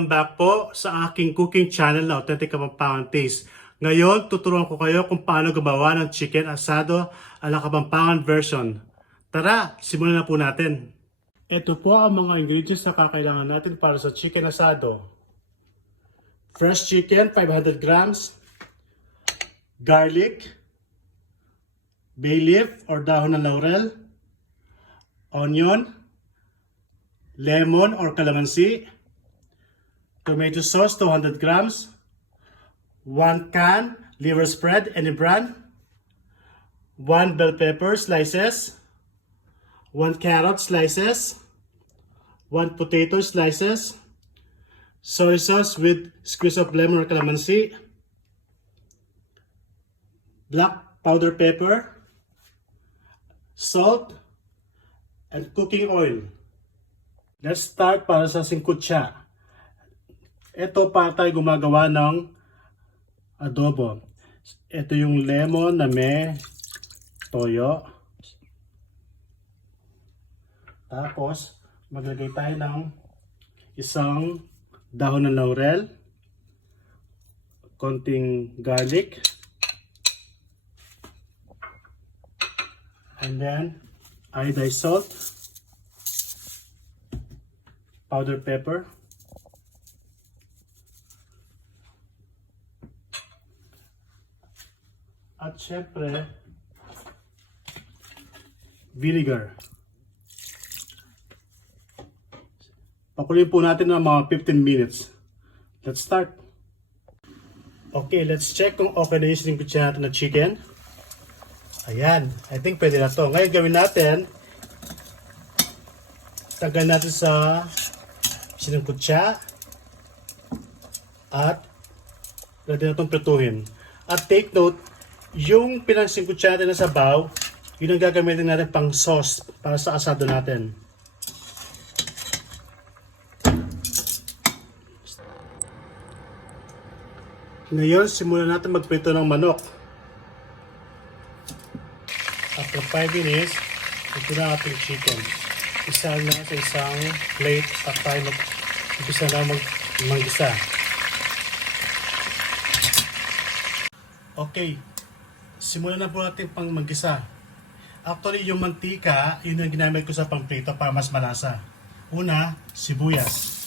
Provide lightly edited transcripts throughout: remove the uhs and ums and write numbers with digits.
Welcome back po sa aking cooking channel na Authentic Kapampangan Taste. Ngayon, tuturuan ko kayo kung paano gumawa ng chicken asado ala Kapampangan version. Tara, simulan na po natin. Ito po ang mga ingredients na kakailangan natin para sa chicken asado. Fresh chicken, 500 grams. Garlic. Bay leaf or dahon ng laurel. Onion. Lemon or calamansi. Tomato sauce, 200 grams. 1 can liver spread, any brand. 1 bell pepper slices. 1 carrot slices. 1 potato slices. Soy sauce with squeeze of lemon or calamansi. Black powder pepper. Salt. And cooking oil. Let's start para sa singkutsa. Ito para tayo gumagawa ng adobo. Ito yung lemon na may toyo. Tapos, maglagay tayo ng isang dahon ng laurel, konting garlic, and then iodized salt, powder pepper, at syempre vinegar. Pakuloyin po natin ng mga 15 minutes. Let's start. Okay, let's check kung okay na yung siningkutsa natin na chicken. Ayan, I think pwede na to. Ngayon gawin natin, tagal natin sa siningkutsa at pwede na itong prituhin. At take note, yung pinagsingkutsa natin na sabaw, yun ang gagamitin natin pang sauce para sa asado natin. Ngayon, simulan natin magprito ng manok. After 5 minutes, ito na ating chicken. Isa na sa isang plate at tayo mag-umpisa na mag-isa. Okay, simulan na po natin pang mag-isa. Actually, yung mantika, yun yung ginamit ko sa pangprito para mas malasa. Una, sibuyas.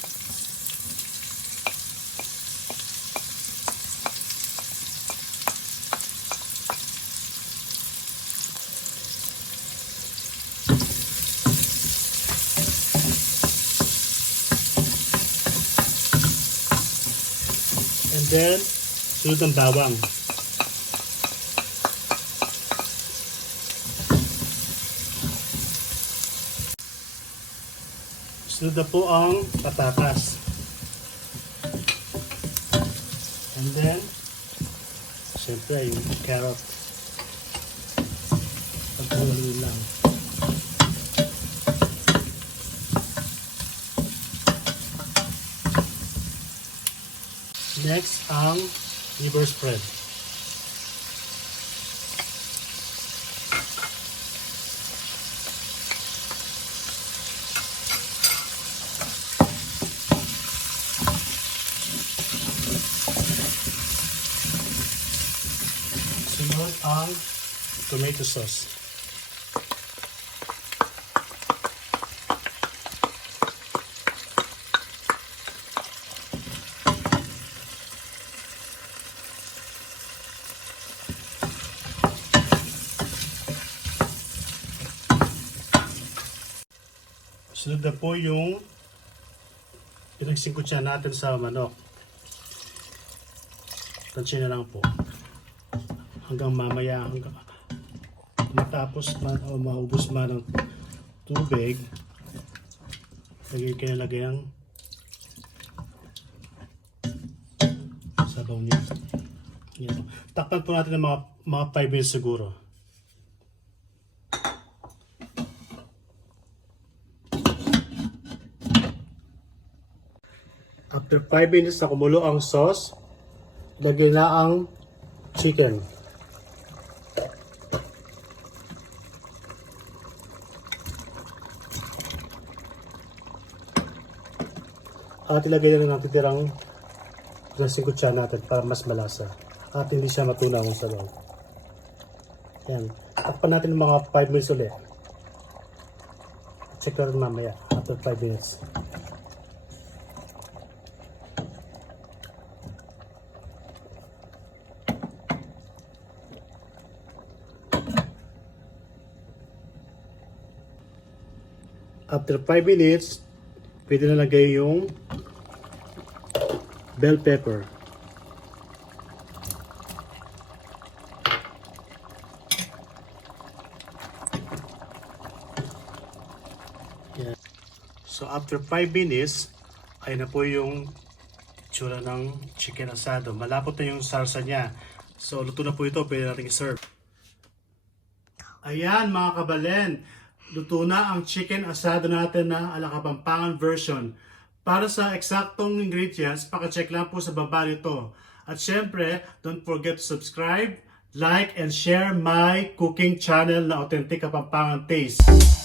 And then, sunod ang bawang. Sunod na po ang patatas. And then, siyempre yung carrot. Pagkaluloy lang. Next, ang liver spread. Sunod ang tomato sauce. Sunod na po yung pinagsingkutsa natin sa manok. Tansya na lang po. Hanggang mamaya, hanggang matapos man o maubos man ng tubig, lagay ang sabaw niya. Yan. Takpan po natin ng mga 5 minutes siguro. After 5 minutes na kumulo ang sauce, lagay na ang chicken. At ilagay na rin ang titirang dressing kutsara natin para mas malasa. At hindi siya matunaw sa loob. Yan. Takpan natin mga 5 minutes ulit. Check natin mamaya after 5 minutes. After 5 minutes, pwede na lagay yung bell pepper. Yan. So after 5 minutes, ay na po yung tsura ng chicken asado. Malapot na yung salsa niya. So luto na po ito, pwede natin i-serve. Ayan mga kabalen, luto na ang chicken asado natin na ala Kapampangan version. Para sa eksaktong ingredients, paka-check lang po sa baba nito. At syempre, don't forget to subscribe, like, and share my cooking channel na Authentic Kapampangan Taste.